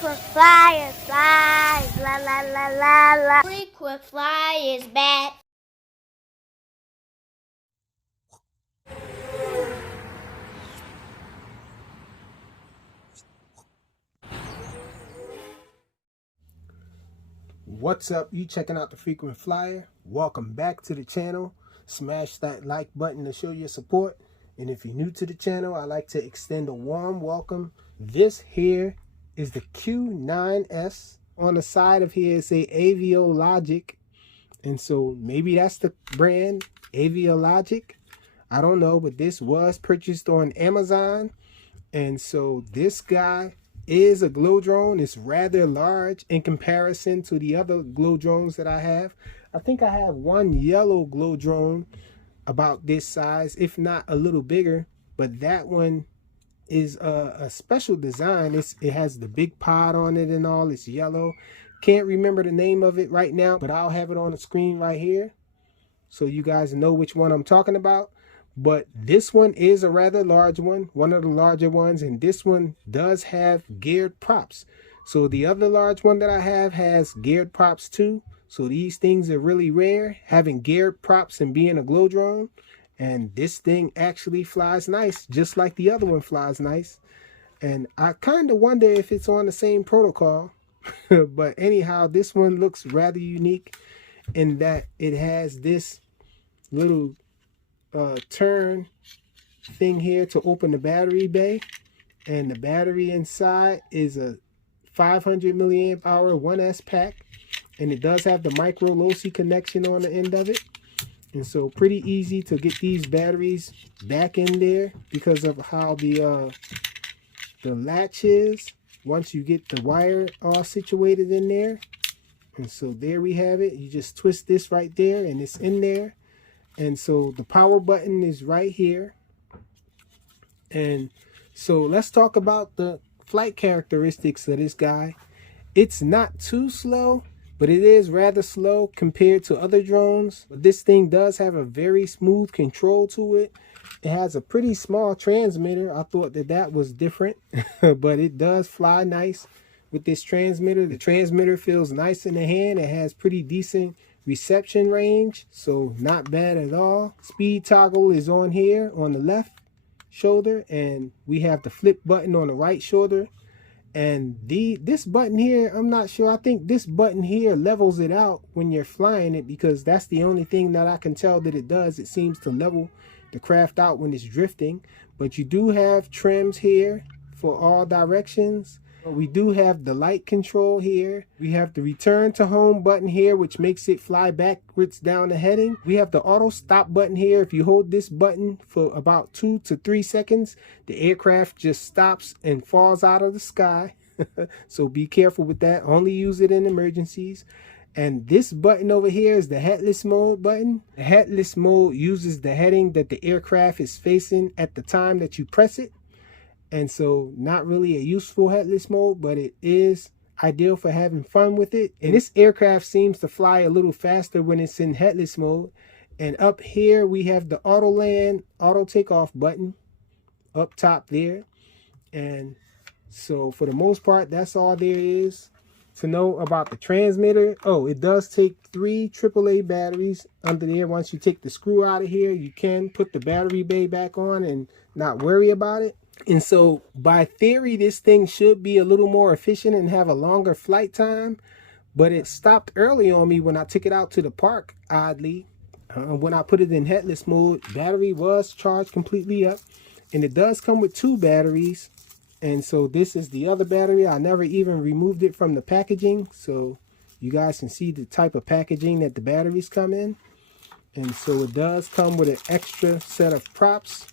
Frequent flyer flies, la la la la la. Frequent flyers back. What's up? You checking out the Frequent Flyer? Welcome back to the channel. Smash that like button to show your support. And if you're new to the channel, I'd like to extend a warm welcome. This here is the Q9S. On the side of here, it's a Aviologic. And so maybe that's the brand, Aviologic. I don't know, but this was purchased on Amazon. And so this guy is a glow drone. It's rather large in comparison to the other glow drones that I have. I think I have one yellow glow drone about this size, if not a little bigger, but that one is a special design. It has the big pod on it and all. It's yellow. Can't remember the name of it right now, but I'll have it on the screen right here so you guys know which one I'm talking about. But this one is a rather large one, one of the larger ones, and this one does have geared props. So the other large one that I have has geared props too. So these things are really rare, having geared props and being a glow drone. And this thing actually flies nice, just like the other one flies nice. And I kind of wonder if it's on the same protocol. But anyhow, this one looks rather unique in that it has this little turn thing here to open the battery bay, and the battery inside is a 500 milliamp hour 1S pack, and it does have the micro low-C connection on the end of it. And so pretty easy to get these batteries back in there because of how the latch is once you get the wire all situated in there. And so there we have it. You just twist this right there and it's in there. And so the power button is right here. And so let's talk about the flight characteristics of this guy. It's not too slow, but it is rather slow compared to other drones. But this thing does have a very smooth control to it. It has a pretty small transmitter. I thought that was different, but it does fly nice with this transmitter. The transmitter feels nice in the hand. It has pretty decent reception range, so not bad at all. Speed toggle is on here on the left shoulder, and we have the flip button on the right shoulder. And this button here, I'm not sure. I think this button here levels it out when you're flying it, because that's the only thing that I can tell that it does. It seems to level the craft out when it's drifting. But you do have trims here for all directions. We do have the light control here. We have the return to home button here, which makes it fly backwards down the heading. We have the auto stop button here. If you hold this button for about 2 to 3 seconds, the aircraft just stops and falls out of the sky. So be careful with that. Only use it in emergencies. And this button over here is the headless mode button. The headless mode uses the heading that the aircraft is facing at the time that you press it. And so not really a useful headless mode, but it is ideal for having fun with it. And this aircraft seems to fly a little faster when it's in headless mode. And up here we have the auto land, auto takeoff button up top there. And so for the most part, that's all there is to know about the transmitter. Oh, it does take 3 AAA batteries under there. Once you take the screw out of here, you can put the battery bay back on and not worry about it. And so by theory, this thing should be a little more efficient and have a longer flight time. But it stopped early on me when I took it out to the park, oddly. When I put it in headless mode, battery was charged completely up. And it does come with 2 batteries. And so this is the other battery. I never even removed it from the packaging, so you guys can see the type of packaging that the batteries come in. And so it does come with an extra set of props.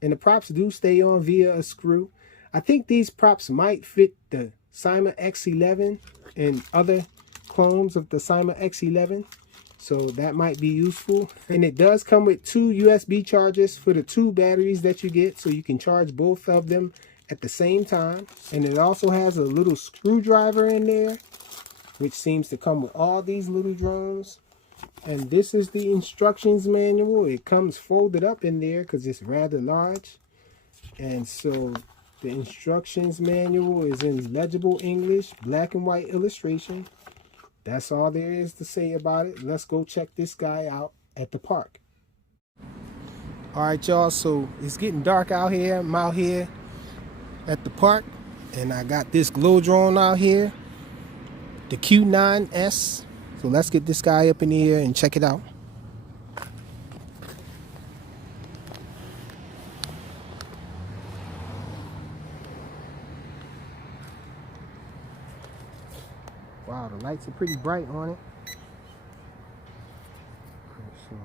And the props do stay on via a screw. I think these props might fit the Cyma X11 and other clones of the Cyma X11. So that might be useful. And it does come with 2 USB chargers for the 2 batteries that you get, so you can charge both of them at the same time. And it also has a little screwdriver in there, which seems to come with all these little drones. And this is the instructions manual. It comes folded up in there because it's rather large. And so The instructions manual is in legible English, black and white illustration. That's all there is to say about it. Let's go check this guy out at the park. All right, y'all, so it's getting dark out here. I'm out here at the park, and I got this glow drone out here, the Q9S. So let's get this guy up in the air and check it out. Wow, the lights are pretty bright on it. So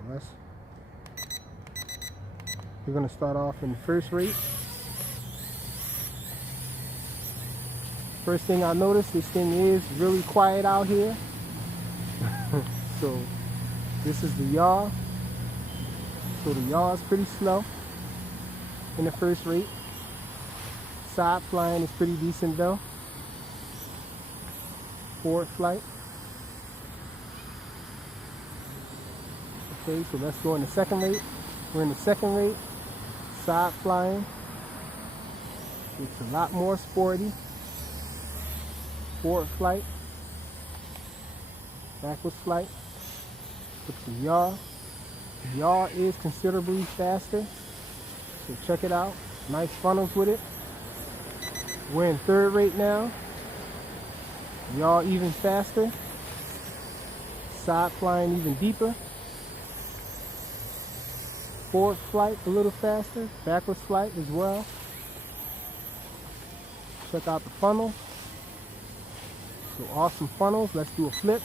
we're gonna start off in the first rate. First thing I noticed, this thing is really quiet out here. So this is the yaw. So the yaw is pretty slow in the first rate. Side flying is pretty decent though. Forward flight. Okay, so let's go in the second rate. We're in the second rate. Side flying. It's a lot more sporty. Forward flight. Backwards flight. With the yaw. The yaw is considerably faster. So check it out. Nice funnels with it. We're in third rate now. Yaw even faster. Side flying even deeper. Forward flight a little faster. Backwards flight as well. Check out the funnel. So awesome funnels. Let's do a flip.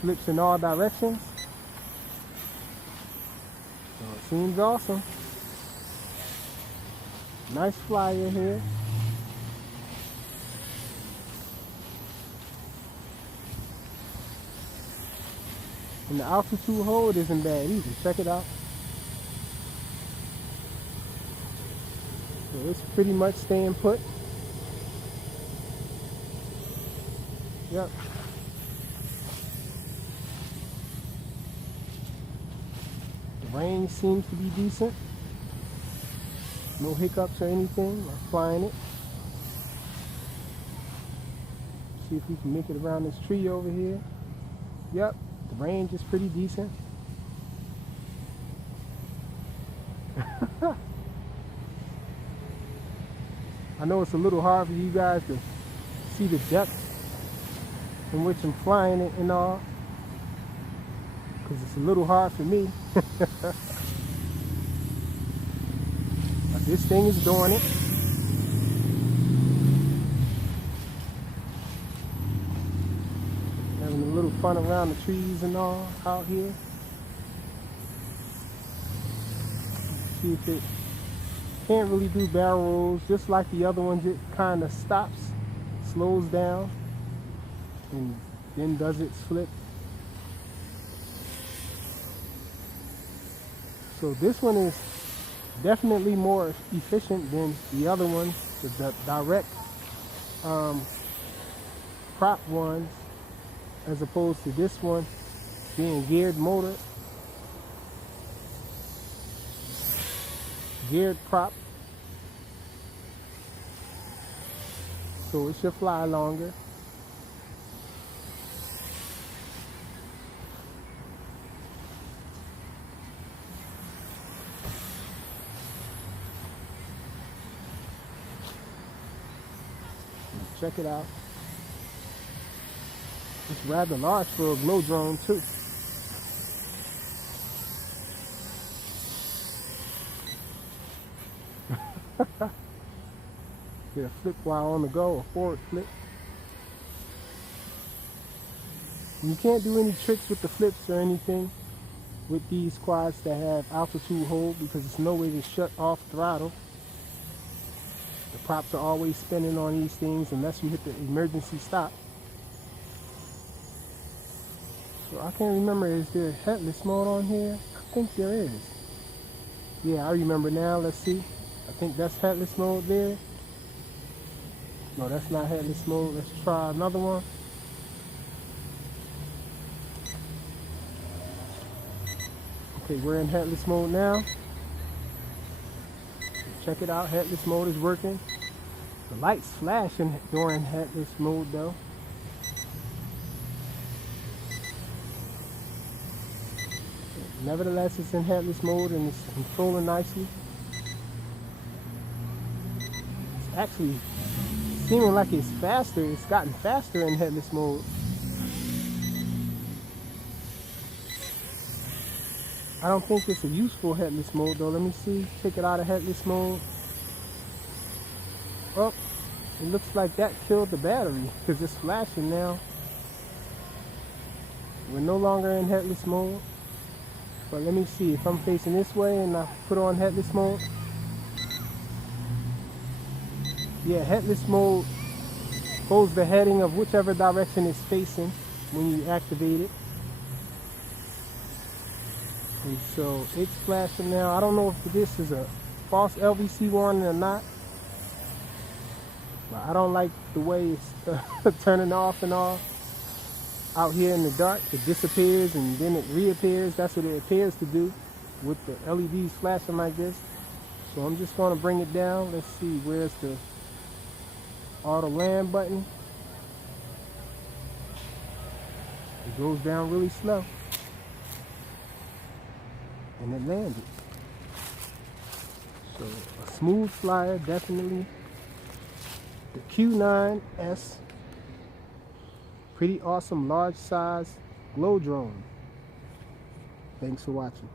Flips in all directions. So it seems awesome. Nice flyer here. And the altitude hold isn't bad either. Check it out. So it's pretty much staying put. Yep. The range seems to be decent. No hiccups or anything. I'm flying it. See if we can make it around this tree over here. Yep. The range is pretty decent. I know it's a little hard for you guys to see the depth in which I'm flying it and all, because it's a little hard for me. But this thing is doing it. Having a little fun around the trees and all out here. See if it can't really do barrel rolls, just like the other ones. It kind of stops, slows down, and then does its flip. So this one is definitely more efficient than the other ones, the direct prop ones, as opposed to this one being geared motor, geared prop. So it should fly longer. Check it out. It's rather large for a glow drone too. Get a flip while on the go, a forward flip. You can't do any tricks with the flips or anything with these quads that have altitude hold, because there's no way to shut off throttle. The props are always spinning on these things unless you hit the emergency stop. So I can't remember, is there headless mode on here? I think there is. Yeah, I remember now. Let's see. I think that's headless mode there. No, that's not headless mode. Let's try another one. Okay, we're in headless mode now. check it out. Headless mode is working. The lights flashing during headless mode though. Nevertheless, it's in headless mode and it's controlling nicely. It's actually seeming like it's faster. It's gotten faster in headless mode. I don't think it's a useful headless mode though. Let me see. Take it out of headless mode. Oh, it looks like that killed the battery because it's flashing now. We're no longer in headless mode. But let me see. If I'm facing this way and I put on headless mode. Yeah, headless mode holds the heading of whichever direction it's facing when you activate it. And so it's flashing now. I don't know if this is a false LVC warning or not. But I don't like the way it's turning off and off. Out here in the dark, it disappears and then it reappears. That's what it appears to do with the LEDs flashing like this. So I'm just going to bring it down. Let's see, where's the auto land button? It goes down really slow. And it landed. So a smooth flyer, definitely. The Q9S. Pretty awesome large size glow drone. Thanks for watching.